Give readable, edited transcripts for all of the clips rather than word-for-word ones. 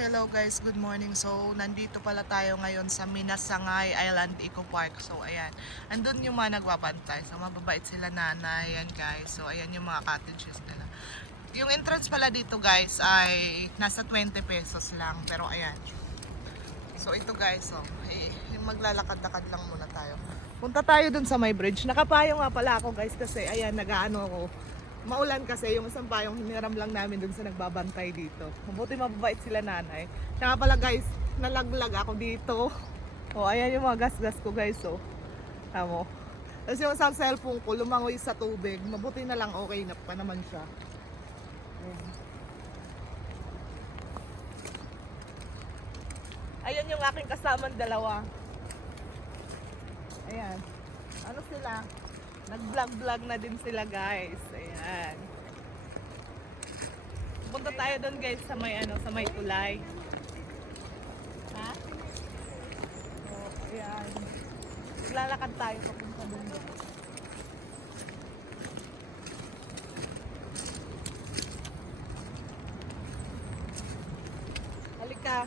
Hello guys, good morning. So, nandito pala tayo ngayon sa Minasangay Island Eco Park. So, ayan. Andun yung mga nagbabantay. So, mababait sila nanay. Ayan guys. So, ayan yung mga cottages nila. Yung entrance pala dito guys ay nasa 20 pesos lang. Pero ayan. So, ito guys. So, maglalakad-lakad lang muna tayo. Punta tayo dun sa may bridge. Nakapayo nga pala ako guys kasi ayan, nagaano ako. Maulan kasi yung isang payong hiniram lang namin dun sa nagbabantay dito. Mabuti mababait sila nanay. Kaya pala guys, nalaglag ako dito. O ayan yung mga gas-gas ko guys. So, tamo. Tapos yung isang cellphone ko lumangoy sa tubig. Mabuti na lang okay na pa naman siya. Ayan. Ayan yung aking kasamang dalawa. Ayan. Ano sila? Nag-vlog-vlog na din sila guys. Ayan. Punta tayo doon guys sa may sa may tulay. Ha? Oh, ayan. Lalakad tayo papunta doon. Halika.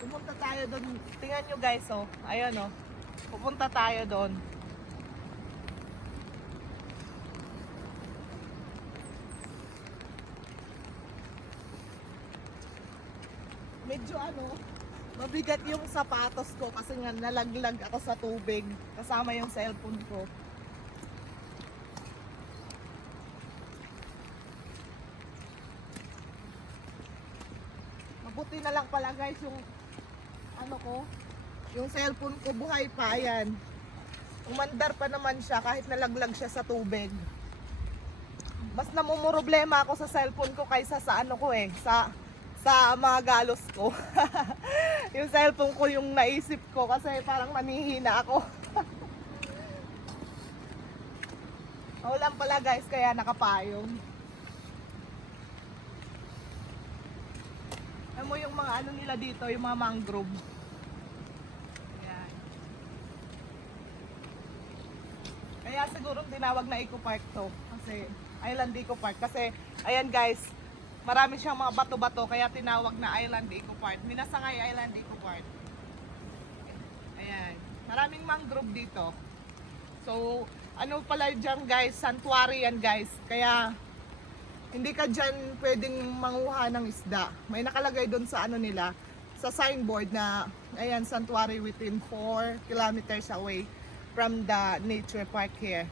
Pupunta tayo doon. Tingnan nyo guys oh. Ayan oh. Pupunta tayo doon. Medyo mabigat yung sapatos ko kasi nga nalaglag ako sa tubig kasama yung cellphone ko. Mabuti na lang pala guys yung yung cellphone ko buhay pa yan. Umandar pa naman siya kahit nalaglag siya sa tubig. Mas namumroblema ako sa cellphone ko kaysa sa sa mga galos ko. Yung cellphone ko yung naisip ko kasi parang manihina ako. Maulan pala guys kaya nakapayong. Alam mo yung mga nila dito, yung mga mangrove. Ayan. Kaya siguro tinawag na Eco Park to. Kasi Island Eco Park. Kasi ayan guys, marami siyang mga bato-bato kaya tinawag na Island Eco Park. Minasangay Island Eco Park. Ayan. Maraming mangrove dito. So, ano pala dyan guys, sanctuary yan guys. Kaya, hindi ka dyan pwedeng manguha ng isda. May nakalagay doon sa nila, sa signboard na, ayan, sanctuary within 4 kilometers away from the nature park here.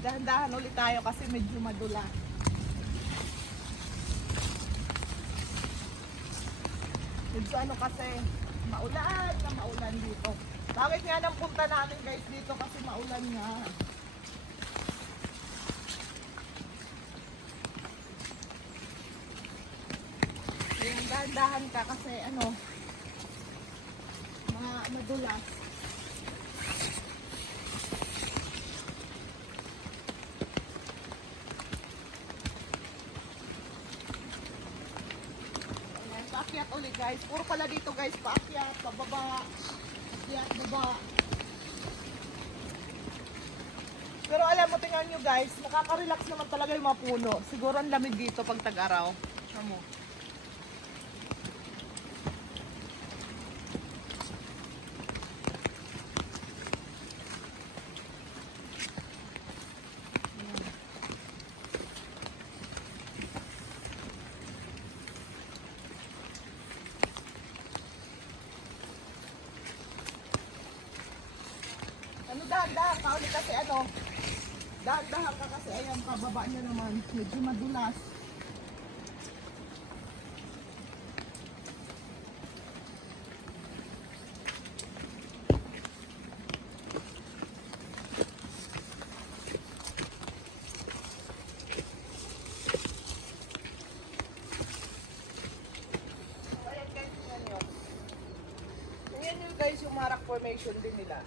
Dahan-dahan ulit tayo kasi medyo madula. Medyo kasi maulan dito. Bakit nga nang punta namin guys dito kasi maulan nga. Ayan, dahan-dahan ka kasi madulas. Paakyat ulit guys. Puro pala dito guys. Paakyat, pababa. Paakyat, baba. Pero alam mo, tingnan nyo guys. Nakaka-relax naman talaga yung mga puno. Siguro ang lamig dito pag tag-araw. Ano mo? Dahan-dahan ka ulit kasi dahan-dahan ka kasi ayan, pababa niya naman. Medyo madulas. So, ayan guys, tingnan nyo. Tingnan nyo guys yung Marak Formation din nila.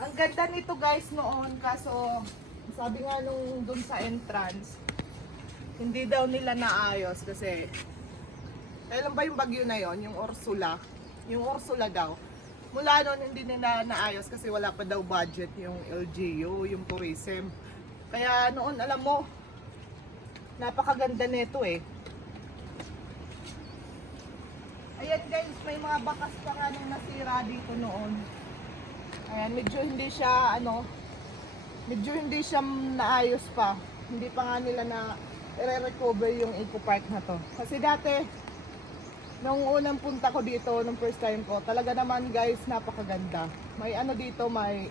Ang ganda nito guys noon kaso sabi nga nung dun sa entrance hindi daw nila naayos kasi kailan ba yung bagyo na yon, yung Ursula? Yung Ursula daw. Mula noon hindi nila naayos kasi wala pa daw budget yung LGU, yung tourism. Kaya noon alam mo, napakaganda nito eh. Ayan guys, may mga bakas pa nga nung nasira dito noon. Ayan, medyo hindi siya naayos pa. Hindi pa nga nila na i-recover yung Eco Park na to. Kasi dati, nung unang punta ko dito, nung first time ko, talaga naman guys, napakaganda. May ano dito, may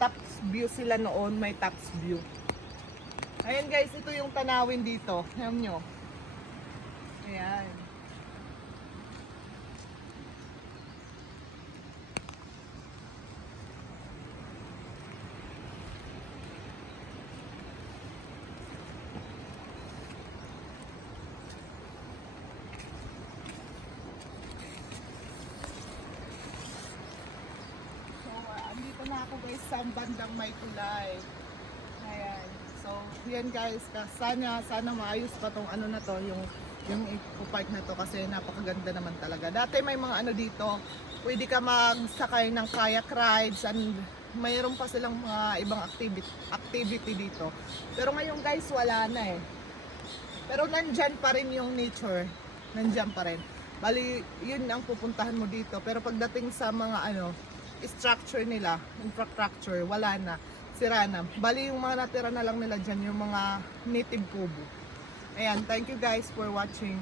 tops view sila noon, may tops view. Ayan guys, ito yung tanawin dito. Ayan nyo. Ayan. Andito na ako guys sa bandang may kulay. Ayan. So, yan guys, sana maayos pa tong ano na to, yung Eco Park na to kasi napakaganda naman talaga. Dati may mga ano dito, pwede ka magsakay ng kayak rides and mayroon pa silang mga ibang activity dito. Pero ngayon guys, wala na eh. Pero nandyan pa rin yung nature. Nandyan pa rin. Bali, yun ang pupuntahan mo dito. Pero pagdating sa mga structure nila, infrastructure, wala na. Sira na. Bali, yung mga natira na lang nila dyan, yung mga native kubo. Ayan, thank you guys for watching.